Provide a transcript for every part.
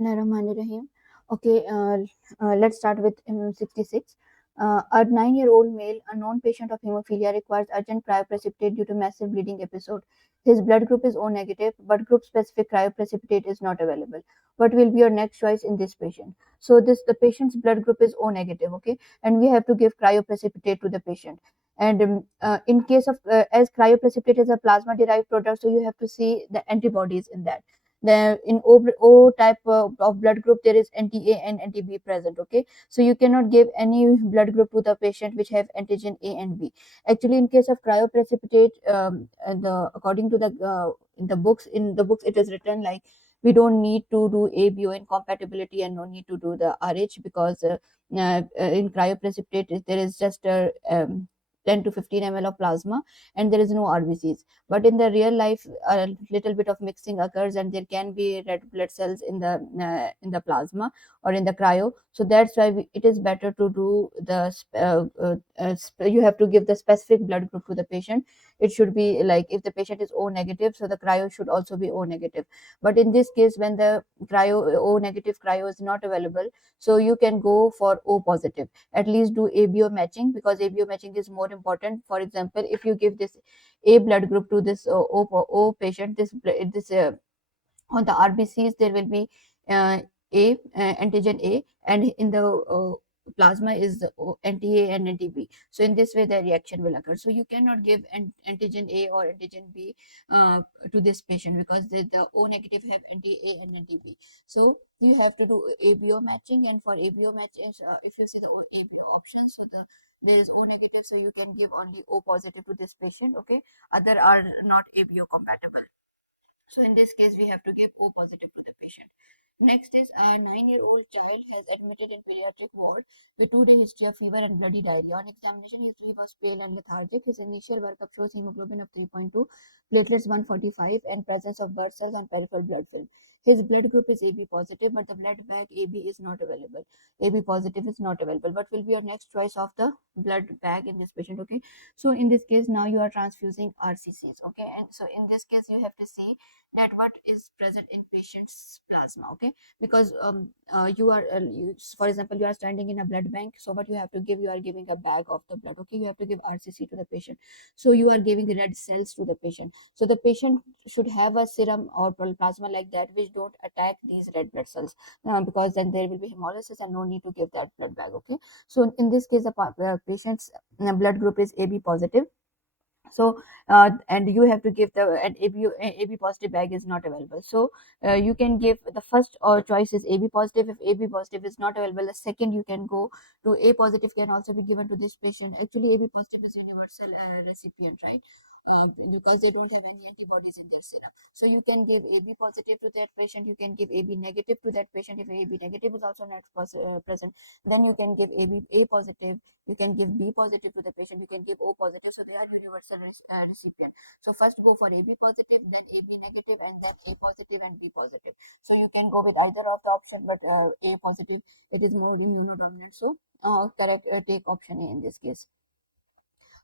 Bismillahirrahmanirrahim. Okay, let's start with 66. A 9-year-old male, a known patient of hemophilia, requires urgent cryoprecipitate due to massive bleeding episode. His blood group is O negative, but group specific cryoprecipitate is not available. What will be your next choice in this patient? So the patient's blood group is O negative, okay, and we have to give cryoprecipitate to the patient. And in case of as cryoprecipitate is a plasma derived product, so you have to see the antibodies in that. In O type of blood group there is anti-A and anti-B present, okay, so you cannot give any blood group to the patient which have antigen A and B. Actually, in case of cryoprecipitate, the according to the books it is written like we don't need to do ABO incompatibility and no need to do the RH because in cryoprecipitate there is just a 10 to 15 ml of plasma and there is no RBCs. But in the real life a little bit of mixing occurs and there can be red blood cells in the plasma or in the cryo. So that's why it is better to do you have to give the specific blood group to the patient. It should be like if the patient is O negative, so the cryo should also be O negative. But in this case, when the cryo O negative cryo is not available, so you can go for O positive. At least do ABO matching because ABO matching is more important. For example, if you give this A blood group to this O patient, this on the RBCs there will be uh, antigen A, and in the plasma is anti-A and anti-B. So in this way the reaction will occur. So you cannot give antigen A or antigen B to this patient because the O negative have anti-A and anti-B. So you have to do ABO matching, and for ABO matching, if you see the ABO option, so there is O negative, so you can give only O positive to this patient. Okay, other are not ABO compatible. So in this case, we have to give O positive to the patient. Next is a 9-year-old child has admitted in pediatric ward with 2-day history of fever and bloody diarrhea. On examination, his history was pale and lethargic. His initial workup shows hemoglobin of 3.2, platelets 145, and presence of blood cells on peripheral blood film. His blood group is AB positive, but the blood bag AB is not available. AB positive is not available. What will be your next choice of the blood bag in this patient? Okay, so in this case, now you are transfusing RCCs. Okay, and so in this case, you have to see that what is present in patient's plasma, okay, because for example, you are standing in a blood bank, so what you have to give, you are giving a bag of the blood, okay, you have to give RCC to the patient, so you are giving red cells to the patient, so the patient should have a serum or plasma like that which don't attack these red blood cells, because then there will be hemolysis and no need to give that blood bag, okay. So in this case the patient's blood group is AB positive. So and you have to give the and AB positive bag is not available, so you can give the first choice is AB positive. If AB positive is not available, the second you can go to A positive can also be given to this patient. Actually AB positive is universal recipient, right, because they don't have any antibodies in their serum, so you can give AB positive to that patient, you can give AB negative to that patient. If AB negative is also not present, then you can give AB A positive, you can give B positive to the patient, you can give O positive, so they are universal recipient. So first go for AB positive, then AB negative, and then A positive and B positive. So you can go with either of the option, but A positive, it is more immunodominant, so correct, take option A in this case.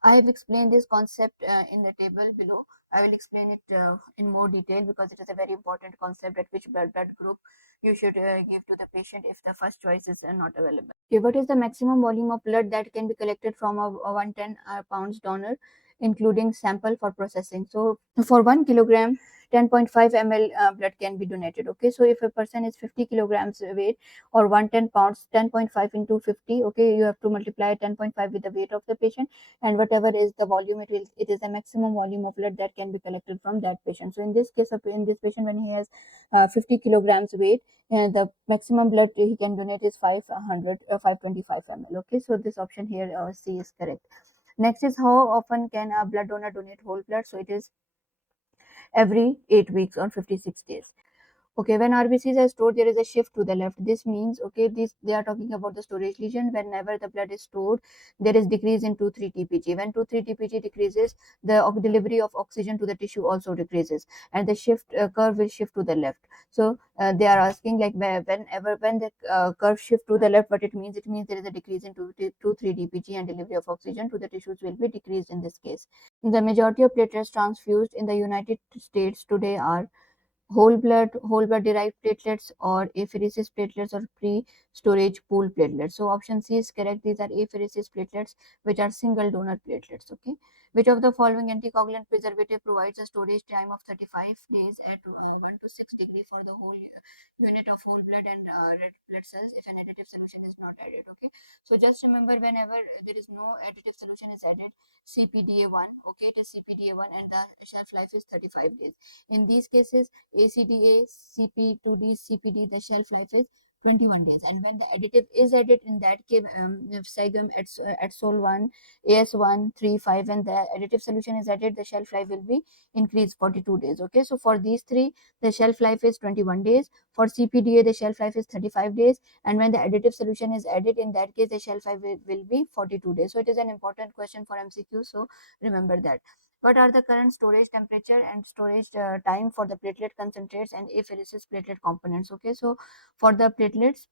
I have explained this concept in the table below. I will explain it in more detail because it is a very important concept at which blood group you should give to the patient if the first choice is not available. Okay, what is the maximum volume of blood that can be collected from a 110 pounds donor, including sample for processing? So for 1 kilogram, 10.5 ml blood can be donated. Okay, so if a person is 50 kilograms weight or 110 pounds, 10.5 into 50, okay, you have to multiply 10.5 with the weight of the patient, and whatever is the volume, it is the maximum volume of blood that can be collected from that patient. So in this case of in this patient, when he has 50 kilograms weight, the maximum blood he can donate is 525 ml. Okay, so this option here C is correct. Next is how often can a blood donor donate whole blood? So it is every 8 weeks or 56 days. Okay, when RBCs are stored, there is a shift to the left. This means, okay, this they are talking about the storage lesion. Whenever the blood is stored, there is decrease in 2,3 TPG. When 2,3 TPG decreases, the delivery of oxygen to the tissue also decreases, and the shift curve will shift to the left. So they are asking like when the curve shift to the left, what it means? It means there is a decrease in 2,3 DPG and delivery of oxygen to the tissues will be decreased in this case. The majority of platelets transfused in the United States today are whole blood derived platelets, or apheresis platelets, or pre-storage pool platelets. So option C is correct. These are apheresis platelets, which are single donor platelets. Okay. Which of the following anticoagulant preservative provides a storage time of 35 days at 1 to 6 degree for the whole unit of whole blood and red blood cells if an additive solution is not added? Okay. So just remember, whenever there is no additive solution is added, CPDA1, okay, it is CPDA1, and the shelf life is 35 days. In these cases, ACDA, CP2D, CPD, the shelf life is 21 days. And when the additive is added, in that case, Sagum, Sol1, AS1, 3, 5, and the additive solution is added, the shelf life will be increased 42 days. Okay, so for these three, the shelf life is 21 days. For CPDA, the shelf life is 35 days. And when the additive solution is added, in that case, the shelf life will be 42 days. So it is an important question for MCQ. So remember that. What are the current storage temperature and storage time for the platelet concentrates and apheresis platelet components? Okay, so for the platelets,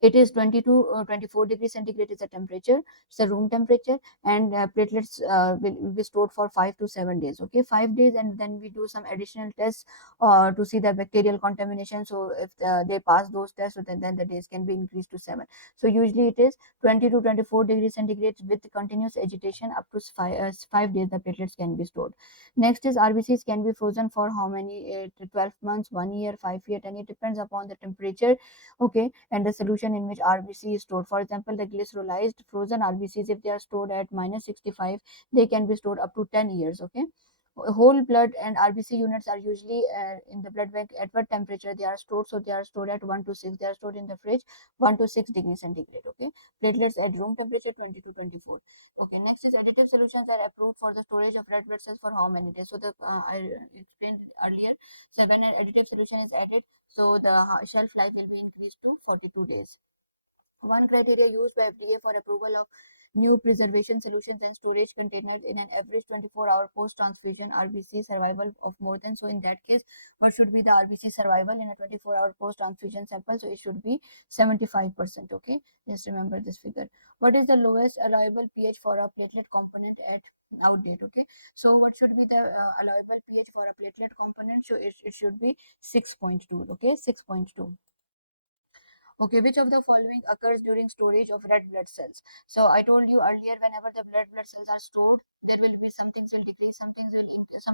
it is 20 to 24 degrees centigrade is the temperature. It's the room temperature. And platelets will be stored for 5 to 7 days. Okay, 5 days, and then we do some additional tests to see the bacterial contamination. So if they pass those tests, so then the days can be increased to 7. So usually it is 20 to 24 degrees centigrade with continuous agitation up to 5 days the platelets can be stored. Next is RBCs can be frozen for how many? 12 months, 1 year, 5 year, 10 year, depends upon the temperature. Okay, and the solution in which RBC is stored. For example, the glycerolized frozen RBCs, if they are stored at -65, they can be stored up to 10 years. Okay, whole blood and RBC units are usually in the blood bank at what temperature they are stored. So they are stored at 1 to 6. They are stored in the fridge 1 to 6 degrees centigrade. Okay, platelets at room temperature 20 to 24. Okay, next is additive solutions are approved for the storage of red blood cells for how many days? So the I explained earlier. So when an additive solution is added, so the shelf life will be increased to 42 days. One criteria used by FDA for approval of new preservation solutions and storage containers in an average 24-hour post-transfusion RBC survival of more than. So in that case, what should be the RBC survival in a 24-hour post-transfusion sample? So it should be 75%. Okay, just remember this figure. What is the lowest allowable pH for a platelet component at outdate? Okay, so what should be the allowable pH for a platelet component? So it should be 6.2. Okay, 6.2. Okay, which of the following occurs during storage of red blood cells? So I told you earlier, whenever the red blood cells are stored, there will be some things will decrease, some things will increase.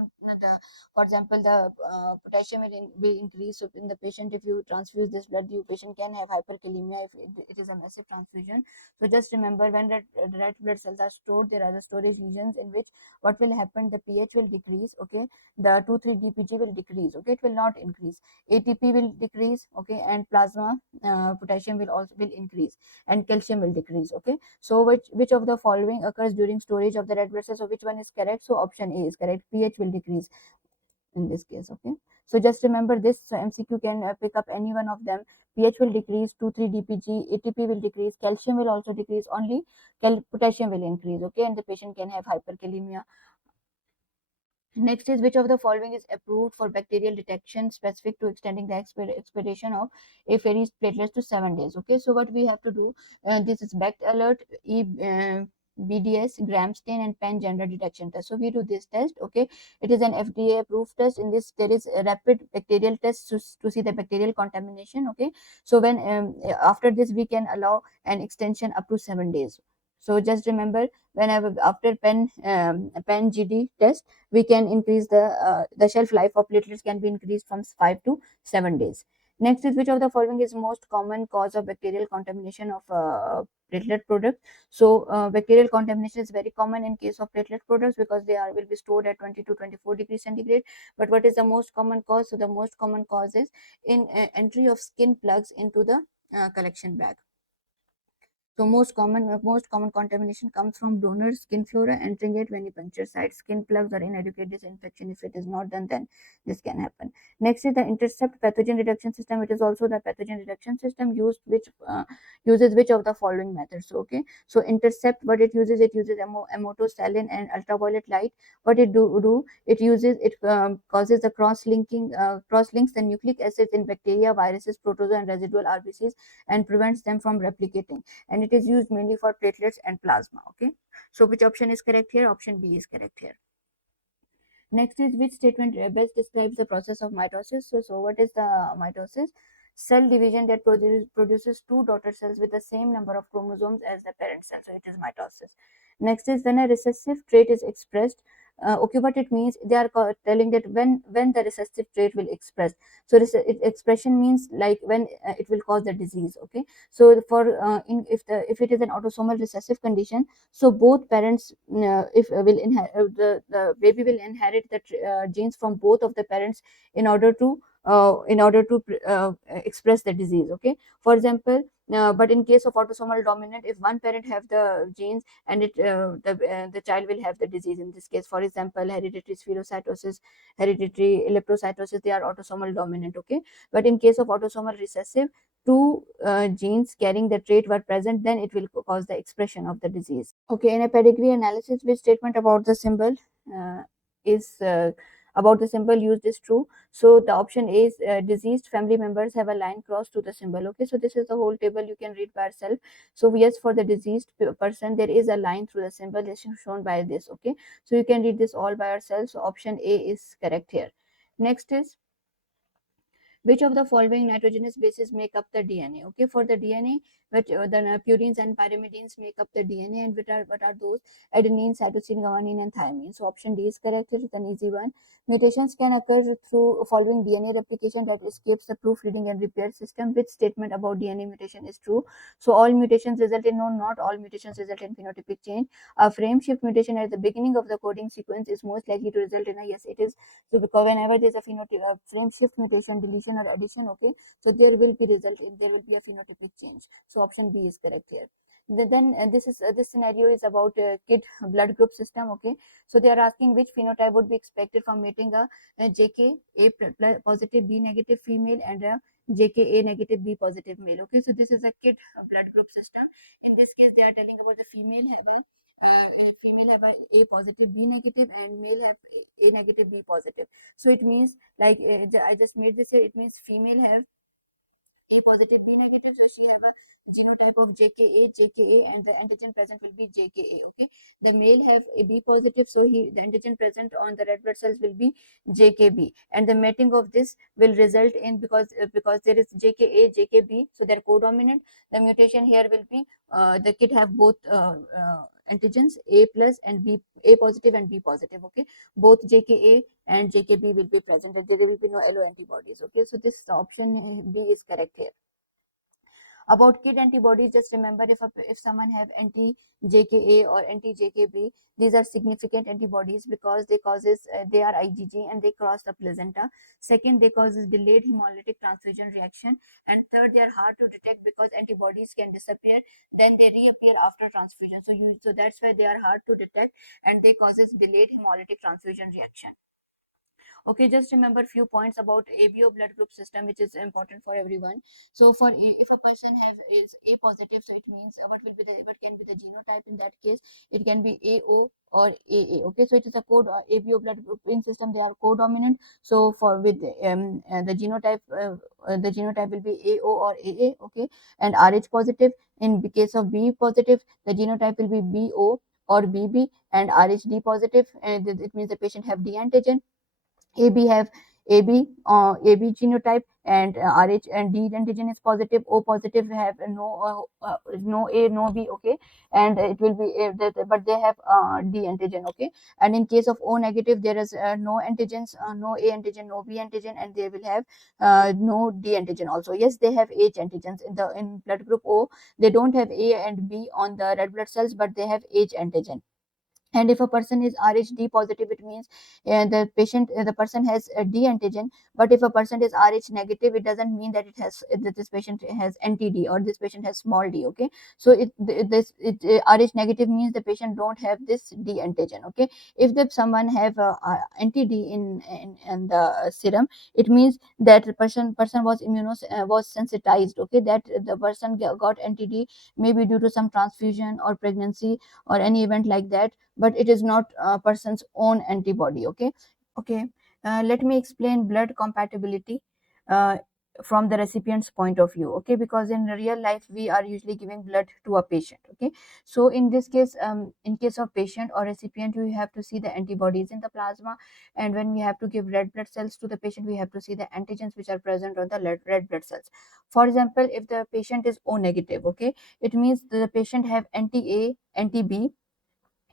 For example, the potassium will be increased. So in the patient, if you transfuse this blood, the patient can have hyperkalemia if it is a massive transfusion. So just remember, when red blood cells are stored, there are the storage regions in which what will happen, the pH will decrease. Okay, the 2,3-DPG will decrease. Okay, it will not increase. ATP will decrease. Okay, and plasma potassium will increase, and calcium will decrease. Okay, so which of the following occurs during storage of the red blood cells? So which one is correct? So option A is correct. pH will decrease in this case. Okay, so just remember this MCQ can pick up any one of them. pH will decrease, 2,3-DPG, ATP will decrease, calcium will also decrease, only potassium will increase. Okay, and the patient can have hyperkalemia. Next is, which of the following is approved for bacterial detection specific to extending the expiration of apheresis platelets to 7 days? Okay, so what we have to do, this is BACT alert, BDS, gram stain, and pan gender detection test. So we do this test. Okay, it is an FDA approved test. In this, there is a rapid bacterial test to see the bacterial contamination. Okay, so when after this, we can allow an extension up to 7 days. So just remember, whenever after pan GD test, we can increase the shelf life of platelets can be increased from 5 to 7 days. Next is, which of the following is most common cause of bacterial contamination of platelet products? So bacterial contamination is very common in case of platelet products because they will be stored at 20 to 24 degrees centigrade. But what is the most common cause? So the most common cause is in entry of skin plugs into the collection bag. So most common contamination comes from donor skin flora entering at venipuncture sites, skin plugs, or inadequate disinfection. If it is not done, then this can happen. Next is the intercept pathogen reduction system. It is also the pathogen reduction system used which uses which of the following methods. Okay, so intercept, what it uses amotosalen and ultraviolet light. What it do it causes the cross links the nucleic acids in bacteria, viruses, protozoa, and residual RBCs and prevents them from replicating, and it is used mainly for platelets and plasma. Okay, so which option is correct here? Option B is correct here. Next is which statement best describes the process of mitosis. So what is the mitosis? Cell division that produces two daughter cells with the same number of chromosomes as the parent cell. So it is mitosis. Next is when a recessive trait is expressed. Okay, what it means? They are telling that when the recessive trait will express. So expression means like when it will cause the disease. Okay, so for if it is an autosomal recessive condition, so both parents if will inherit the baby will inherit the genes from both of the parents in order to express the disease. Okay, for example, but in case of autosomal dominant, if one parent have the genes and the child will have the disease. In this case, for example, hereditary spherocytosis, hereditary eleptocytosis, they are autosomal dominant. Okay, but in case of autosomal recessive, two genes carrying the trait were present, then it will cause the expression of the disease. Okay, in a pedigree analysis, which statement about the symbol is about the symbol used is true. So the option A is deceased family members have a line crossed to the symbol. Okay, so this is the whole table, you can read by yourself. So yes, for the deceased person, there is a line through the symbol is shown by this. Okay, so you can read this all by yourself. So option A is correct here. Next is which of the following nitrogenous bases make up the DNA? Okay, for the DNA, which the purines and pyrimidines make up the DNA, and what are those? Adenine, cytosine, guanine, and thymine. So option D is correct. It's an easy one. Mutations can occur through following DNA replication that escapes the proofreading and repair system. Which statement about DNA mutation is true? So all mutations result in no, not all mutations result in phenotypic change. A frame shift mutation at the beginning of the coding sequence is most likely to result in a yes, it is. So because whenever there's a phenotype frame shift mutation, deletion or addition, okay, so there will be result there will be a phenotypic change. So option B is correct here. Then this scenario is about kid blood group system. Okay, so they are asking which phenotype would be expected from mating a JK A positive B negative female and a JK A negative B positive male. Okay, so this is a kid blood group system. In this case, they are telling about the female have a positive B negative and male have A negative B positive. So it means like I just made this here. It means female have A positive B negative, so she have a genotype of JKA, and the antigen present will be JKA. Okay, the male have a B positive, so the antigen present on the red blood cells will be JKB, and the mating of this will result in because there is JKA JKB, so they're codominant. The mutation here will be the kid have both antigens A plus and B, A positive and B positive. Okay, both JKA and JKB will be present, and there will be no allo antibodies. Okay, so this option B is correct here. About kid antibodies, just remember if someone have anti JKA or anti JKB, these are significant antibodies because they are IgG and they cross the placenta. Second, they causes delayed hemolytic transfusion reaction, and third, they are hard to detect because antibodies can disappear, then they reappear after transfusion. So that's why they are hard to detect and they causes delayed hemolytic transfusion reaction. Okay, just remember few points about ABO blood group system, which is important for everyone. So if a person has is A positive, so it means what can be the genotype in that case? It can be AO or AA. Okay, so it is a code ABO blood grouping system. They are codominant. So for with the genotype will be AO or AA. Okay, and RH positive. In the case of B positive, the genotype will be BO or BB, and RHD positive, and it means the patient have D antigen. AB have AB genotype, and RH and D antigen is positive. O positive have no A, no B. Okay, and it will be but they have D antigen. Okay, and in case of O negative, there is no antigens, no A antigen, no B antigen, and they will have no D antigen also. Yes, they have H antigens in blood group O. They don't have A and B on the red blood cells, but they have H antigen. And if a person is RHD positive, it means the person has a D antigen. But if a person is RH negative, it doesn't mean that that this patient has NTD or this patient has small d. Okay, so RH negative means the patient don't have this D antigen. Okay, if someone have NTD in the serum, it means that the person was sensitized. Okay, that the person got NTD maybe due to some transfusion or pregnancy or any event like that, but it is not a person's own antibody. Okay, let me explain blood compatibility. uh, from the recipient's point of view, okay, because in real life we are usually giving blood to a patient, okay. So in this case, in case of patient or recipient, we have to see the antibodies in the plasma, and when we have to give red blood cells to the patient, we have to see the antigens which are present on the red blood cells. For example, if the patient is O negative, okay, it means the patient have anti-A, anti-B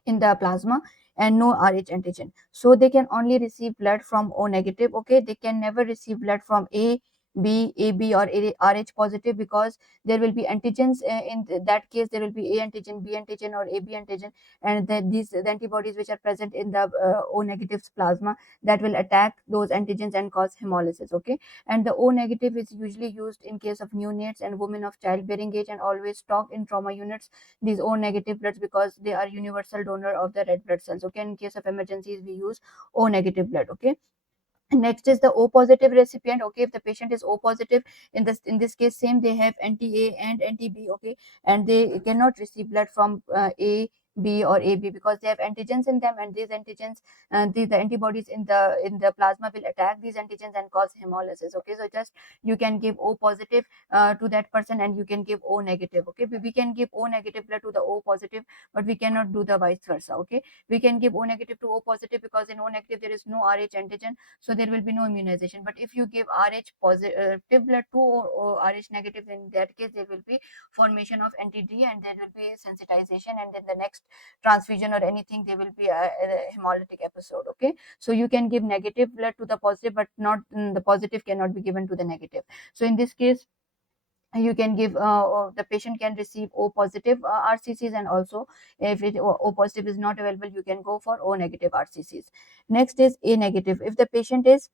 in the plasma and no Rh antigen. So they can only receive blood from O negative. Okay, they can never receive blood from A, B, AB or Rh positive, because there will be antigens. In that case, there will be A antigen, B antigen or AB antigen, and these the antibodies which are present in the O negative plasma, that will attack those antigens and cause hemolysis. Okay, and the O negative is usually used in case of neonates and women of childbearing age, and always stocked in trauma units, these O negative bloods, because they are universal donor of the red blood cells. Okay, in case of emergencies we use O negative blood. Okay, next is the O positive recipient. Okay, if the patient is O positive, in this case same, they have anti A and anti B. Okay, and they cannot receive blood from A, B or AB, because they have antigens in them, and these antigens and the antibodies in the plasma will attack these antigens and cause hemolysis. Okay, so just you can give O positive to that person, and you can give O negative. Okay, we can give O negative blood to the O positive, but we cannot do the vice versa. Okay, we can give O negative to O positive, because in O negative there is no Rh antigen, so there will be no immunization. But if you give Rh positive blood to or Rh negative, in that case there will be formation of anti-D, and there will be sensitization, and then the next transfusion or anything, there will be a hemolytic episode. Okay, so you can give negative blood to the positive, but not the positive cannot be given to the negative. So in this case, you can give or the patient can receive O positive RCCs, and also if O positive is not available, you can go for O negative RCCs. Next is A negative. If the patient is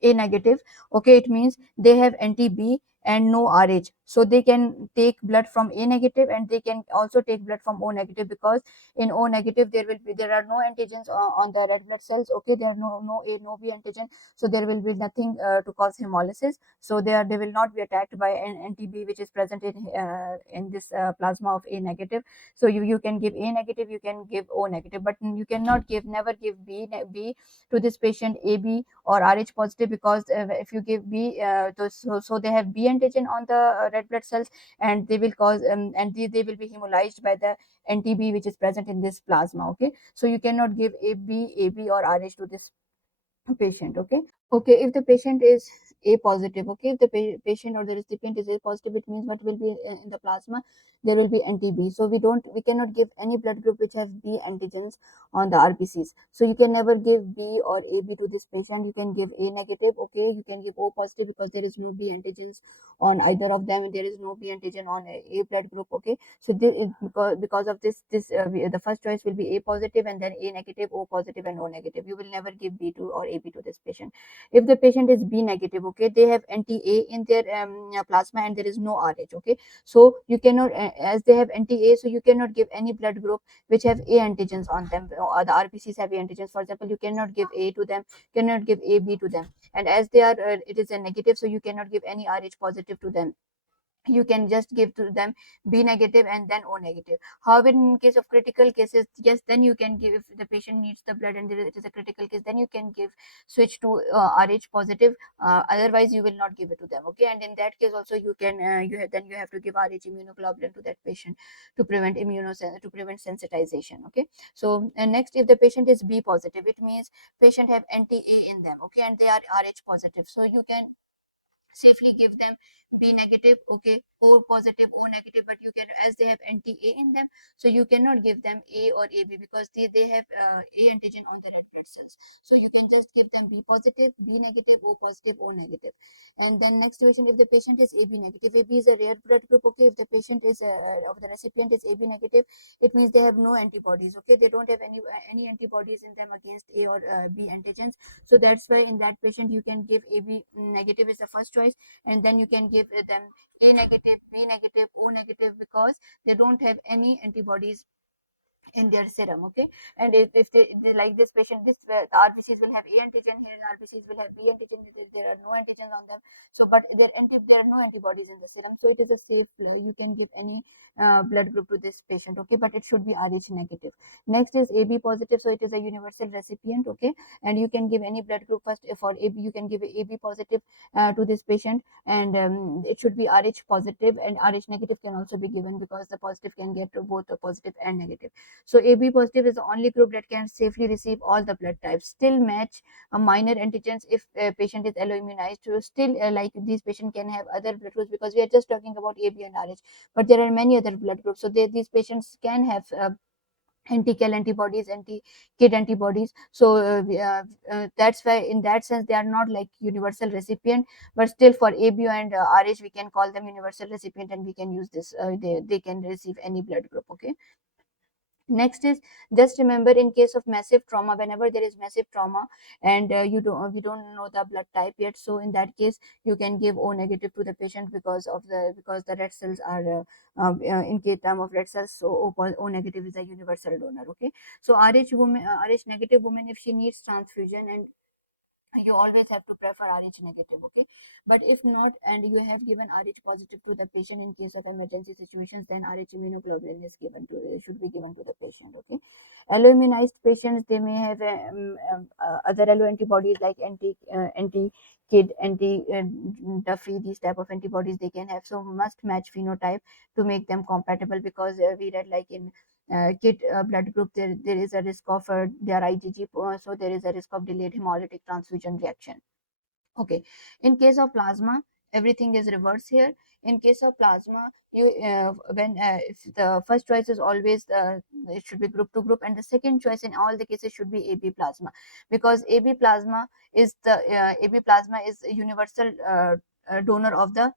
A negative, okay, it means they have anti B and no Rh, so they can take blood from A negative, and they can also take blood from O negative, because in O negative there are no antigens on the red blood cells. Okay, there are no A, no B antigen, so there will be nothing to cause hemolysis, so they will not be attacked by an anti B which is present in this plasma of A negative. So you can give A negative, you can give O negative, but you cannot never give B to this patient AB or Rh positive, because if you give B, so they have B antigen on the red blood cells, and they will cause and they will be hemolyzed by the anti-B which is present in this plasma. Okay, so you cannot give AB or Rh to this patient. Okay, okay, if the patient is A positive, okay, if the patient or the recipient is A positive, it means what will be in the plasma, there will be anti-B. So we cannot give any blood group which has B antigens on the RBCs. So you can never give B or AB to this patient. You can give A negative. Okay, you can give O positive, because there is no B antigens on either of them, and there is no B antigen on A blood group. Okay, so because of the first choice will be A positive, and then A negative, O positive and O negative. You will never give B2 or AB to this patient. If the patient is B negative, okay, they have anti-A in their plasma, and there is no Rh. Okay, so you cannot as they have anti-A, so you cannot give any blood group which have A antigens on them, or the RBCs have A antigens. For example, you cannot give A to them, cannot give AB to them, and as they are it is a negative, so you cannot give any Rh positive to them. You can just give to them B negative and then O negative. However, in case of critical cases, yes, then you can give, if the patient needs the blood and it is a critical case, then you can give, switch to Rh positive. Otherwise you will not give it to them. Okay, and in that case also you can you have to give Rh immunoglobulin to that patient to prevent to prevent sensitization. Okay, so next, if the patient is B positive, it means patient have anti-A in them. Okay, and they are Rh positive, so you can safely give them B negative, okay, O positive, O negative, but you can, as they have anti-A in them, so you cannot give them A or AB, because they have A antigen on the red blood cells. So you can just give them B positive, B negative, O positive, O negative. And then next question, if the patient is AB negative, AB is a rare blood group. Okay, if the patient is of the recipient is AB negative, it means they have no antibodies. Okay, they don't have any antibodies in them against A or B antigens. So that's why in that patient you can give AB negative is the first choice, and then you can give them A negative, B negative, O negative, because they don't have any antibodies in their serum. Okay, and if they like this patient, this RBCs will have A antigen here, and RBCs will have B antigen. There are no antigens on them, so but there are no antibodies in the serum, so it is a safe play. You can give any blood group to this patient. Okay, but it should be Rh negative. Next is AB positive, so it is a universal recipient. Okay, and you can give any blood group first. For AB, you can give a AB positive to this patient, and it should be Rh positive, and Rh negative can also be given, because the positive can get to both the positive and negative. So AB positive is the only group that can safely receive all the blood types. Still match minor antigens if patient is alloimmunized. So still, like these patient can have other blood groups, because we are just talking about AB and Rh, but there are many other blood groups. So these patients can have anti-kel antibodies, anti-kid antibodies. So that's why in that sense they are not like universal recipient, but still for ABO and Rh we can call them universal recipient, and we can use this. They can receive any blood group. Okay. Next is, just remember, in case of massive trauma, whenever there is massive trauma and we don't know the blood type yet, so in that case you can give O negative to the patient, because the red cells are in case term of red cells, so O negative is a universal donor. Okay, so Rh negative woman, if she needs transfusion, and you always have to prefer Rh negative. Okay, but if not, and you have given Rh positive to the patient in case of emergency situations, then Rh immunoglobulin is given to should be given to the patient. Okay, alloimmunized patients, they may have other allo antibodies like anti kid, anti duffy, these type of antibodies they can have, so must match phenotype to make them compatible, because we read like in kit blood group, there is a risk of their IgG, so there is a risk of delayed hemolytic transfusion reaction. Okay, in case of plasma, everything is reverse here. In case of plasma, you when if the first choice is always it should be group to group, and the second choice in all the cases should be AB plasma, because AB plasma is a universal donor of the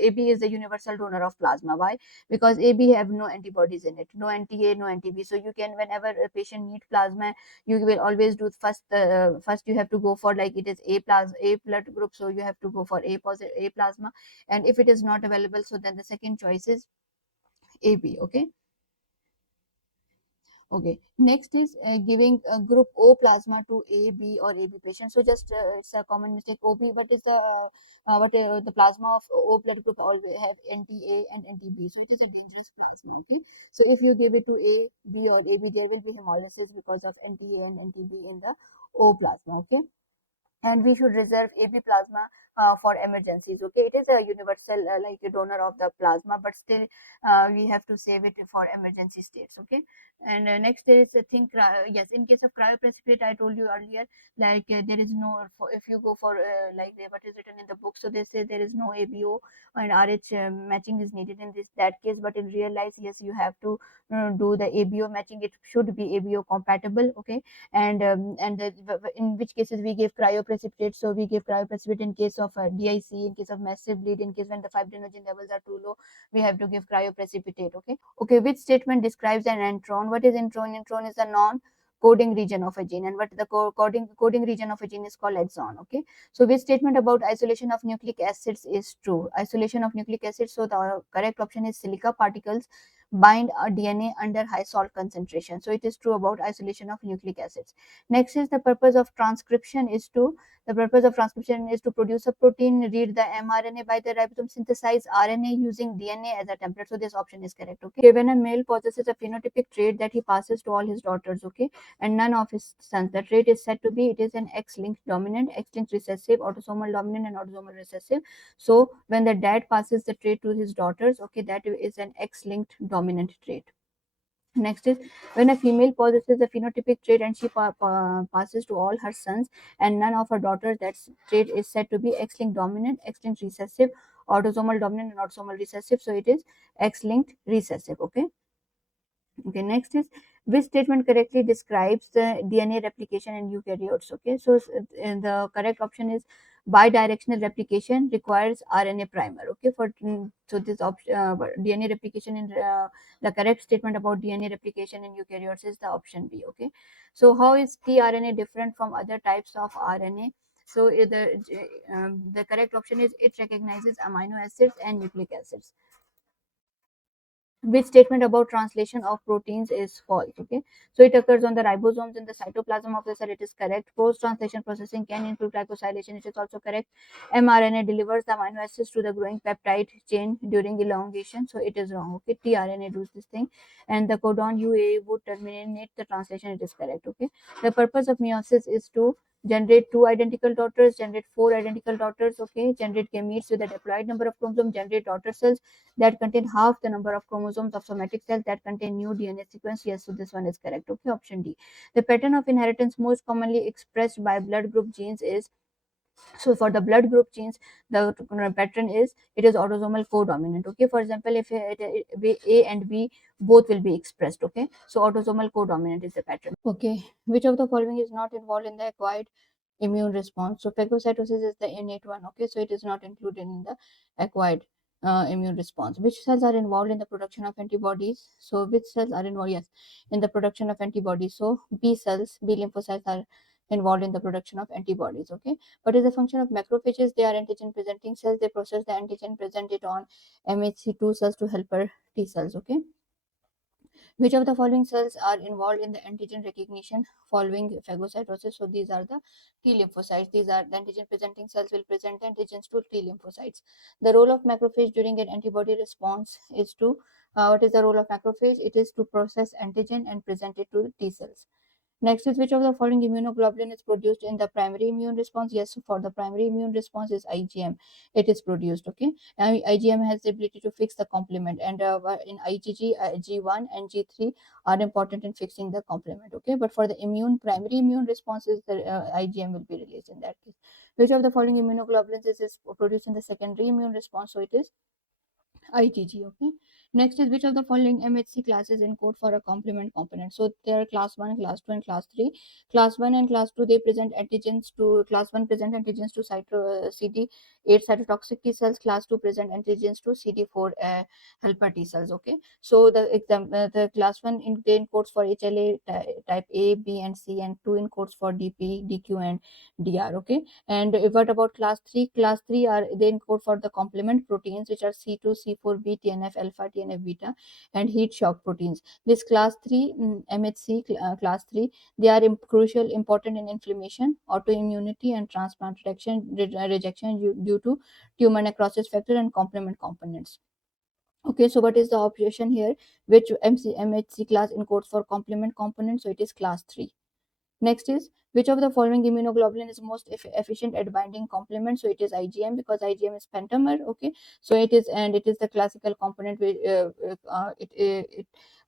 AB is the universal donor of plasma. Why? Because AB have no antibodies in it, no anti-A, no anti-B. So you can, whenever a patient need plasma, you will always do first you have to go for, like, it is A blood group, so you have to go for A positive, A plasma, and if it is not available, so then the second choice is AB. Okay. Okay, next is giving group O plasma to A, B, or AB patient. So just it's a common mistake. OB, what is the plasma of O blood group always have anti-A and anti-B. So it is a dangerous plasma. Okay, so if you give it to A, B, or AB, there will be hemolysis because of anti-A and anti-B in the O plasma. Okay, and we should reserve AB plasma for emergencies. Okay, it is a universal like a donor of the plasma, but still we have to save it for emergency states. Okay, and next there is a thing. Yes, in case of cryoprecipitate, I told you earlier, like there is no, if you go for like what is written in the book, so they say there is no ABO and RH matching is needed in that case, but in real life, yes, you have to do the ABO matching. It should be ABO compatible. Okay, in which cases we give cryoprecipitate. So we give cryoprecipitate in case of DIC, in case of massive bleed, in case when the fibrinogen levels are too low, we have to give cryoprecipitate. Okay. Okay, which statement describes an intron? What is intron? Intron is a non coding region of a gene, and what the coding region of a gene is called exon. Okay, so which statement about isolation of nucleic acids is true? Isolation of nucleic acids, so the correct option is silica particles bind a DNA under high salt concentration. So it is true about isolation of nucleic acids. Next is, the purpose of transcription is to produce a protein, read the mRNA by the ribosome, synthesize RNA using DNA as a template. So this option is correct. Okay, when a male possesses a phenotypic trait that he passes to all his daughters, okay, and none of his sons, the trait is said to be, it is an X-linked dominant, X-linked recessive, autosomal dominant, and autosomal recessive. So when the dad passes the trait to his daughters, okay, that is an X-linked dominant trait. Next is, when a female possesses a phenotypic trait and she passes to all her sons and none of her daughters, that trait is said to be X-linked dominant, X-linked recessive, autosomal dominant, and autosomal recessive. So it is X-linked recessive. Okay. Okay, next is, which statement correctly describes the DNA replication in eukaryotes? Okay, so the correct option is bidirectional replication requires RNA primer. Okay, so this option DNA replication in the correct statement about DNA replication in eukaryotes is the option B. Okay, so how is tRNA different from other types of RNA? So the correct option is, it recognizes amino acids and nucleic acids. which statement about translation of proteins is false. Okay, so it occurs on the ribosomes in the cytoplasm of the cell. It is correct. Post translation processing can include glycosylation. It is also correct. mRNA delivers the amino acids to the growing peptide chain during elongation, so it is wrong. Okay, tRNA does this thing, and the codon UA would terminate the translation. It is correct. Okay, the purpose of meiosis is to generate two identical daughters, generate four identical daughters. Okay, generate gametes with a diploid number of chromosomes, generate daughter cells that contain half the number of chromosomes of somatic cells that contain new DNA sequence. Yes, so this one is correct. Okay, option D. The pattern of inheritance most commonly expressed by blood group genes is, so for the blood group genes, the pattern is it is autosomal codominant. Okay, for example, if A and B both will be expressed. Okay, so autosomal codominant is the pattern. Okay, which of the following is not involved in the acquired immune response? So phagocytosis is the innate one. Okay, so it is not included in the acquired immune response. Which cells are involved in the production of antibodies? So which cells are involved? Yes, in the production of antibodies. So B cells, B lymphocytes are involved in the production of antibodies. Okay, what is the function of macrophages? They are antigen presenting cells. They process the antigen, present it on MHC2 cells to helper T cells. Okay, which of the following cells are involved in the antigen recognition following phagocytosis? So these are the T lymphocytes. These are the antigen presenting cells will present antigens to T lymphocytes. The role of macrophage during an antibody response is to, what is the role of macrophage? It is to process antigen and present it to T cells. Next is, which of the following immunoglobulin is produced in the primary immune response? Yes, for the primary immune response is IgM. It is produced. Okay, and IgM has the ability to fix the complement, and in IgG, G1 and G3 are important in fixing the complement. Okay, but for the primary immune responses, the IgM will be released in that case. Which of the following immunoglobulins is produced in the secondary immune response? So it is IgG. Okay. Next is, which of the following MHC classes encode for a complement component? So there are class 1, class 2, and class 3. Class 1 and class 2, they present antigens to, class 1 present antigens to CD8 cytotoxic T cells. Class 2 present antigens to CD4 helper T cells. Okay. So the class 1 they encodes for HLA type A, B, and C, and 2 encodes for DP, DQ, and DR. Okay, and what about class 3? Class 3 are they encode for the complement proteins, which are C2, C4b, TNF alpha, TNF beta, and heat shock proteins. This class 3 MHC class 3, they are crucial, important in inflammation, autoimmunity, and transplant rejection due to tumor necrosis factor and complement components. Okay, so what is the option here? Which MHC class encodes for complement component? So it is class 3. Next is, which of the following immunoglobulin is most efficient at binding complement? So it is IgM, because IgM is pentamer. Okay, so it is, and it is the classical component.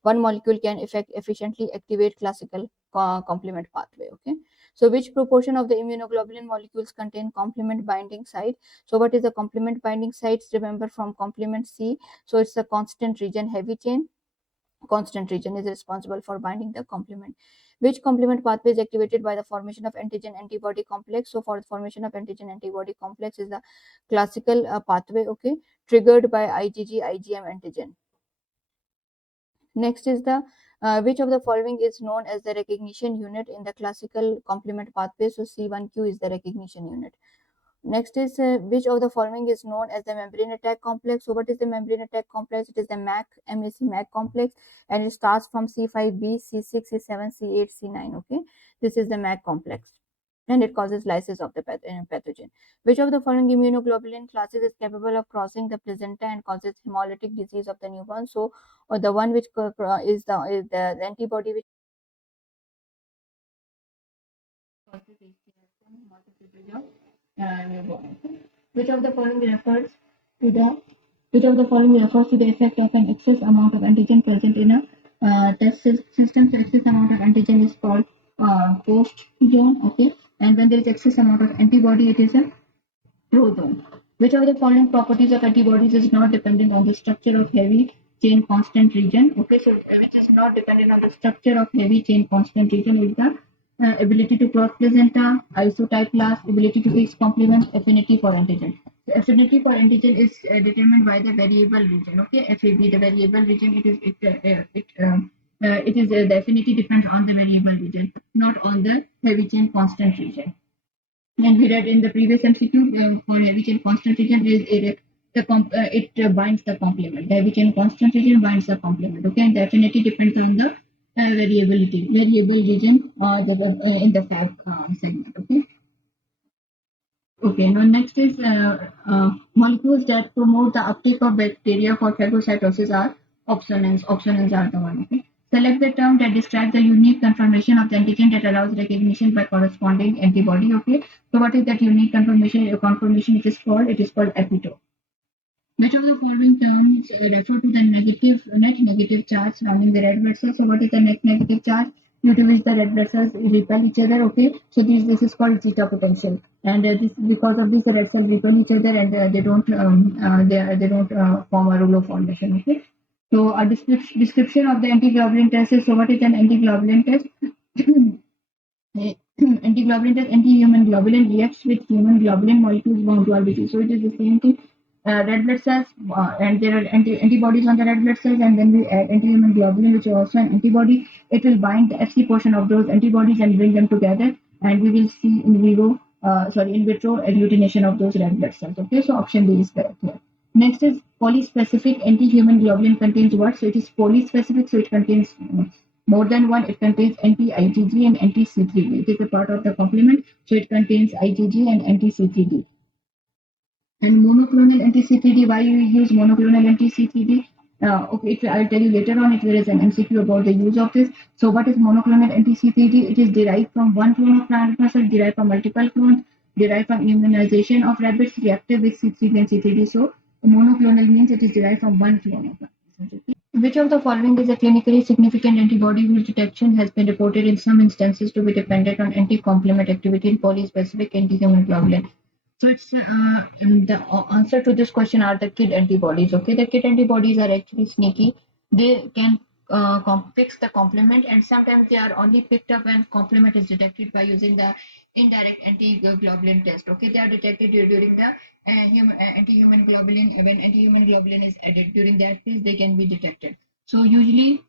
One molecule can efficiently activate classical complement pathway. Okay, so which proportion of the immunoglobulin molecules contain complement binding site? So what is the complement binding sites? Remember from complement C. So it's the constant region heavy chain. Constant region is responsible for binding the complement. Which complement pathway is activated by the formation of antigen antibody complex? So for the formation of antigen antibody complex is the classical pathway. Okay, triggered by IgG IgM antigen. Next is the, which of the following is known as the recognition unit in the classical complement pathway? So C1q is the recognition unit. Next is, which of the following is known as the membrane attack complex? So what is the membrane attack complex? It is the MAC complex, and it starts from C5b, C6, C7, C8, C9. Okay, this is the MAC complex, and it causes lysis of the pathogen. Which of the following immunoglobulin classes is capable of crossing the placenta and causes hemolytic disease of the newborn? So, or the one which is the antibody which causes hemolytic of newborn. Okay? Which of the following refers to the Which of the following refers to the effect of an excess amount of antigen present in a test system? So excess amount of antigen is called post zone. Okay, and when there is excess amount of antibody, it is a prozone. Which of the following properties of antibodies is not dependent on the structure of heavy chain constant region? Okay, so which is not dependent on the structure of heavy chain constant region is the ability to cross placenta, isotype class, ability to fix complement, affinity for antigen. The affinity for antigen is determined by the variable region. Okay, FAB, the variable region, it is the affinity depends on the variable region, not on the heavy chain constant region. And we read in the previous MCQ for heavy chain constant region is it binds the complement. The heavy chain concentration binds the complement. Okay, and the affinity depends on the variable region in the Fab segment. Okay. Okay. Now next is molecules that promote the uptake of bacteria for phagocytosis are opsonins. Opsonins are the one. Okay. Select the term that describes the unique conformation of the antigen that allows recognition by corresponding antibody. Okay. So what is that unique conformation? Conformation it is called. It is called epitope. Which of the following terms refer to the net negative charge surrounding the red blood cells? So what is the net negative charge? Due to which the red blood cells repel each other. Okay, so this is called zeta potential, and this because of this the red cells repel each other and they don't form a rouleau formation. Okay, so a description of the antiglobulin test is, so what is an antiglobulin test? Antiglobulin test, anti-human globulin reacts with human globulin molecules bound to RBC. So it is the same thing. Red blood cells, and there are antibodies on the red blood cells, and then we add anti-human globulin, which is also an antibody. It will bind the Fc portion of those antibodies and bring them together, and we will see in vitro agglutination of those red blood cells. Okay, so option B is correct here. Next is polyspecific anti-human globulin contains what? So it is polyspecific, so it contains more than one. It contains anti-IgG and anti-C3d. It is a part of the complement, so it contains IgG and anti-C3d. And monoclonal anti-C3d, why you use monoclonal anti-C3d? Okay, I'll tell you later on if there is an MCQ about the use of this. So what is monoclonal anti-C3d? It is derived from one clone of plant muscle, derived from multiple clones, derived from immunization of rabbits reactive with C3d and C3d. So monoclonal means it is derived from one clone of plant muscle. Which of the following is a clinically significant antibody whose detection has been reported in some instances to be dependent on anti-complement activity in polyspecific anti-human globulin? So it's the answer to this question are the KID antibodies. Okay, the KID antibodies are actually sneaky. They can fix the complement, and sometimes they are only picked up when complement is detected by using the indirect anti-globulin test. Okay, they are detected during the anti-human globulin, when anti-human globulin is added. During that phase, they can be detected. So usually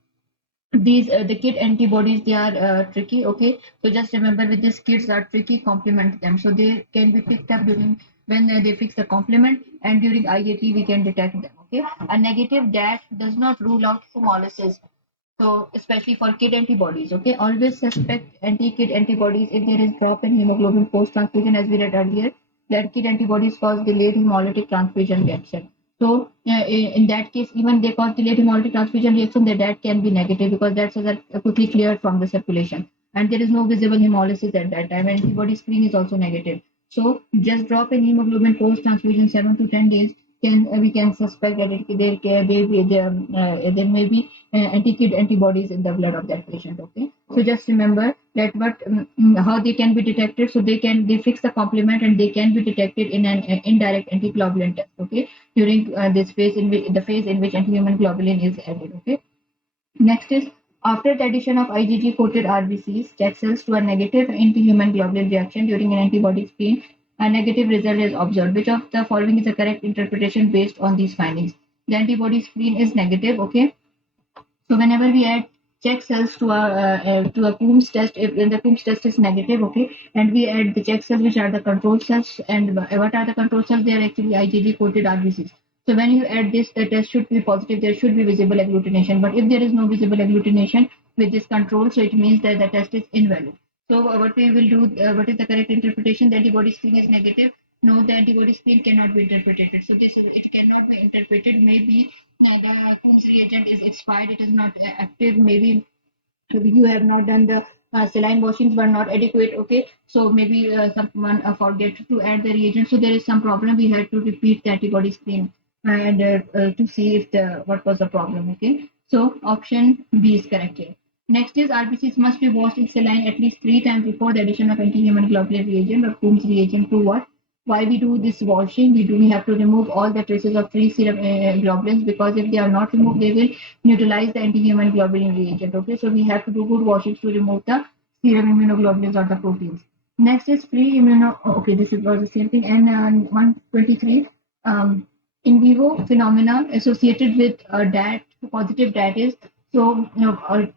these the kid antibodies, they are tricky. Okay, so just remember with these kids are tricky, complement them, so they can be picked up during when they fix the complement, and during IAT we can detect them. Okay, a negative dash does not rule out hemolysis, so especially for kid antibodies. Okay, always suspect anti-kid antibodies if there is drop in hemoglobin post transfusion, as we read earlier that kid antibodies cause delayed hemolytic transfusion reaction. So in that case, even they cause delayed hemolytic transfusion reaction, that can be negative because that's quickly cleared from the circulation, and there is no visible hemolysis at that time. Antibody screen is also negative. So just drop in hemoglobin post transfusion 7 to 10 days. We can suspect that there may be anti-kid antibodies in the blood of that patient. Okay, so just remember that how they can be detected. So they fix the complement and they can be detected in an indirect antiglobulin test. Okay, during this phase in which the phase in which anti-human globulin is added. Okay, next is after the addition of IgG coated RBCs, T cells to a negative anti-human globulin reaction during an antibody screen, a negative result is observed. Which of the following is the correct interpretation based on these findings? The antibody screen is negative. Okay, so whenever we add check cells to a Coombs test, if when the Coombs test is negative, okay, and we add the check cells, which are the control cells, and what are the control cells? They are actually IgG coated RBCs. So when you add this, the test should be positive. There should be visible agglutination. But if there is no visible agglutination with this control, so it means that the test is invalid. So what we will do, what is the correct interpretation? The antibody screen is negative. No, the antibody screen cannot be interpreted. So this it cannot be interpreted. Maybe the Coombs reagent is expired. It is not active. Maybe you have not done the saline washings were not adequate. Okay, so maybe someone forget to add the reagent. So there is some problem. We had to repeat the antibody screen and to see if the what was the problem. Okay, so option B is correct here. Next is RBCs must be washed in saline at least 3 times before the addition of anti-human globulin reagent or Coombs reagent to what? Why we do this washing? We have to remove all the traces of free serum globulins, because if they are not removed, they will neutralize the anti-human globulin reagent. Okay, so we have to do good washings to remove the serum immunoglobulins or the proteins. Next is free immuno. Okay, this was the same thing. And 123. In vivo phenomena associated with DAT, positive DAT is, so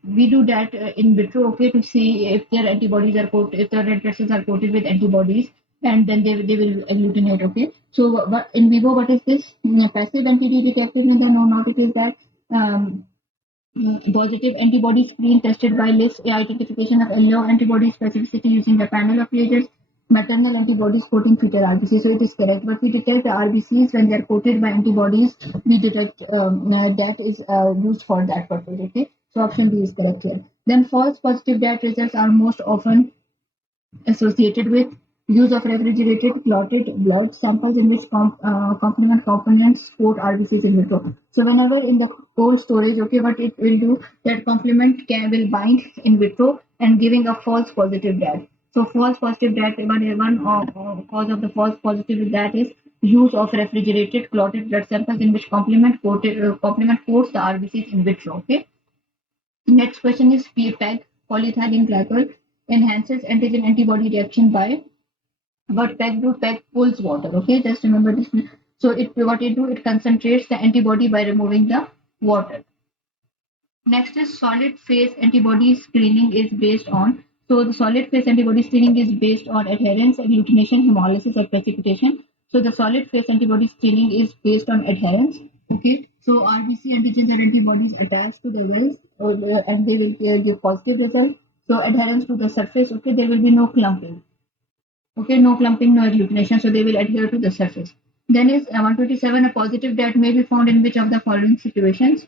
we do that in vitro, okay, to see if their antibodies are coated, if the red blood cells are coated with antibodies, and then they will agglutinate. Okay, So what in vivo, what is this? Passive anti-D detected in the no, not it is that um, positive antibody screen tested by LIS identification of allo antibody specificity using the panel of reagents, maternal antibodies coating fetal RBC. So it is correct. But we detect the RBCs when they are coated by antibodies. We detect that is used for that purpose. Okay. So option B is correct here. Then false positive DAT results are most often associated with use of refrigerated clotted blood samples in which complement components coat RBCs in vitro. So whenever in the cold storage, okay, what it will do, that complement will bind in vitro and giving a false positive DAT. So false positive DAT, one cause of the false positive DAT is use of refrigerated clotted blood samples in which complement coats the RBCs in vitro. Okay. Next question is PEG, polyethylene glycol, enhances antigen antibody reaction by what PEG do? PEG pulls water. Okay, just remember this. So it what it do? It concentrates the antibody by removing the water. Next is solid phase antibody screening is based on. So the solid phase antibody screening is based on adherence, agglutination, hemolysis, or precipitation. So the solid phase antibody screening is based on adherence. Okay, so RBC antigens are antibodies attached to the wells, and they will give positive result. So adherence to the surface. Okay, there will be no clumping. Okay, no clumping, no agglutination, so they will adhere to the surface. Then is 127, a positive that may be found in which of the following situations?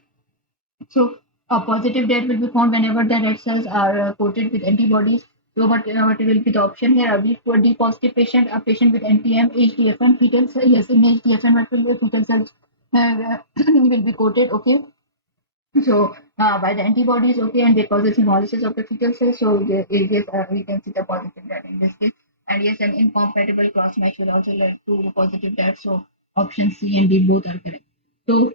So a positive that will be found whenever the red cells are coated with antibodies. So what will be the option here? A B for D positive patient, a patient with NTM, HDFN, fetal cell. Yes, in HDFN, what will be fetal cells will be coated. Okay. So by the antibodies, okay, and they causes hemolysis of the fetal cells. So we can see the positive that in this case. And yes, an incompatible cross match will also lead to positive that. So option C and D both are correct. So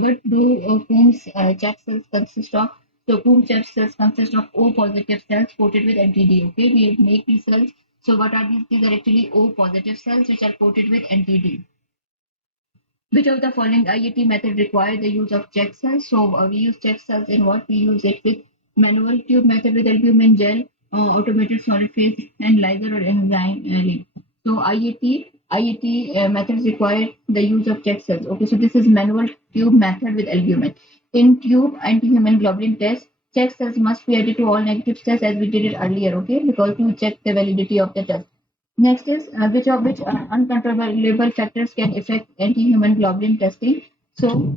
what do Coombs check cells consist of? So Coombs check cells consist of O positive cells coated with NTD. Okay, we make these cells. So what are these? These are actually O positive cells which are coated with NTD. Which of the following IET method require the use of check cells? So we use check cells in what? We use it with manual tube method with albumin gel, automated solid phase, and laser or enzyme link. So IET methods require the use of check cells. Okay, so this is manual tube method with albumin. In tube anti-human globulin test, check cells must be added to all negative cells as we did it earlier. Okay, because to check the validity of the test. Next is which uncontrollable factors can affect anti-human globulin testing. So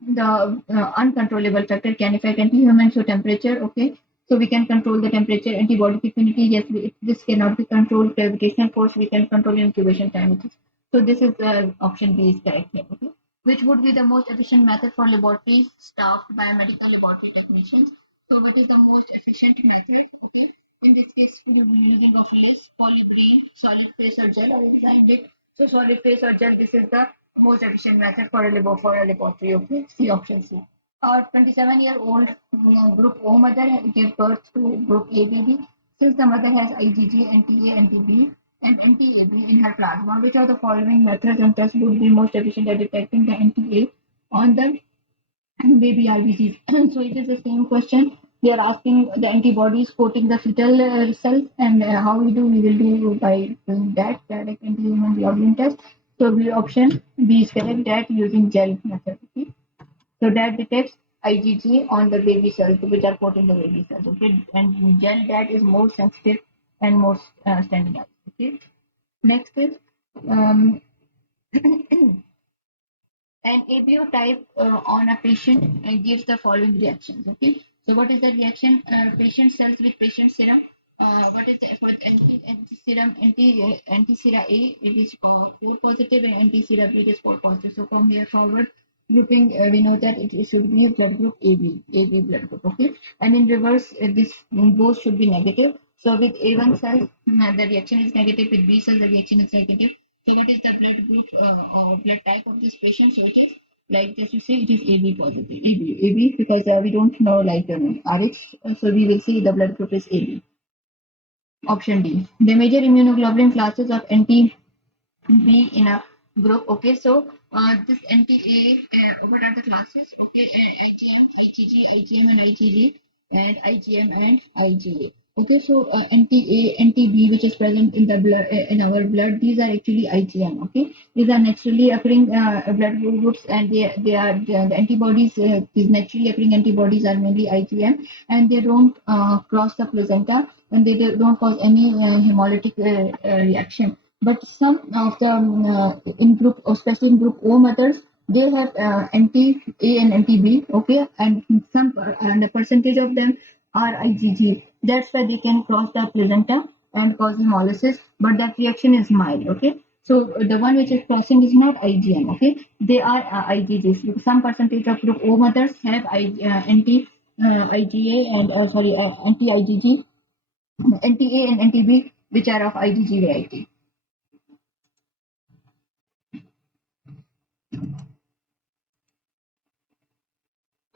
the uncontrollable factor can affect anti-human. So temperature, okay. So we can control the temperature, antibody affinity. Yes, this cannot be controlled. Gravitational force we can control. Incubation time. So this is option B is correct here. Okay. Which would be the most efficient method for laboratories staffed by medical laboratory technicians? So what is the most efficient method? Okay. In this case, we will be using of less polygreen, solid phase or gel or enzyme it. So solid phase or gel, this is the most efficient method for a laboratory. Okay, C option C. Our 27-year-old group O mother gave birth to group A baby. Since the mother has IgG, NTA, NTB, and NTAB in her plasma, which of the following methods and tests would be most efficient at detecting the NTA on the baby RBCs? So it is the same question. They are asking the antibodies coating the fetal cells, and how we will do by doing that direct anti-human globulin test. So the option B is correct, that using gel method. Okay? So that detects IgG on the baby cells, which are coating the baby cells. Okay, and gel that is more sensitive and more standardized. Okay. Next is um, an ABO type on a patient gives the following reactions. Okay, so what is the reaction? Patient cells with patient serum. What is the with anti serum anti sera A, it is 4 positive, and anti sera B, it is 4 positive. So from here forward, grouping we know that it should be blood group AB blood group. Okay, and in reverse, this both should be negative. So with A1 cells, the reaction is negative. With B cells, the reaction is negative. So what is the blood group or blood type of this patient? So it is like just you see, it is AB positive, AB because we don't know like RH, so we will see the blood group is AB. Option D. The major immunoglobulin classes of NT-B in a group. Okay, so this NTA, what are the classes? Okay, IgM, IgG, IgM and IgG, and IgM and IgA. Okay, so anti-A, anti-B, which is present in the blood, in our blood, these are actually IgM. Okay, these are naturally occurring blood groups, and they are the antibodies. These naturally occurring antibodies are mainly IgM, and they don't cross the placenta, and don't cause any hemolytic reaction. But some of the in group, especially in group O mothers, they have anti-A and anti-B. Okay, and some and a percentage of them are IgG. That's why they can cross the placenta and cause hemolysis, but that reaction is mild. Okay, so the one which is crossing is not IgM. Okay, they are IgGs. Some percentage of group O mothers have anti IgA and sorry anti IgG, anti A and anti B, which are of IgG variety.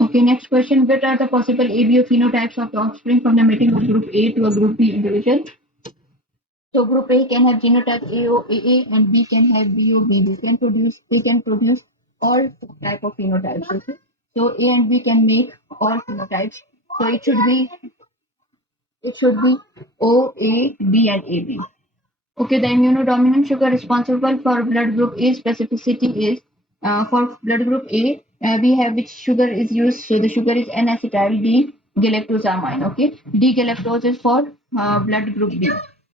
Okay, next question. What are the possible ABO phenotypes of the offspring from the mating of group A to a group B individual? So group A can have genotype AOAA and B can have BOBB. They can produce all type of phenotypes. Okay? So A and B can make all phenotypes. So it should be O, A, B and AB. Okay, the immunodominant sugar responsible for blood group A specificity is for blood group A, we have which sugar is used. So the sugar is N-acetyl D galactosamine. Okay, D galactose is for blood group B.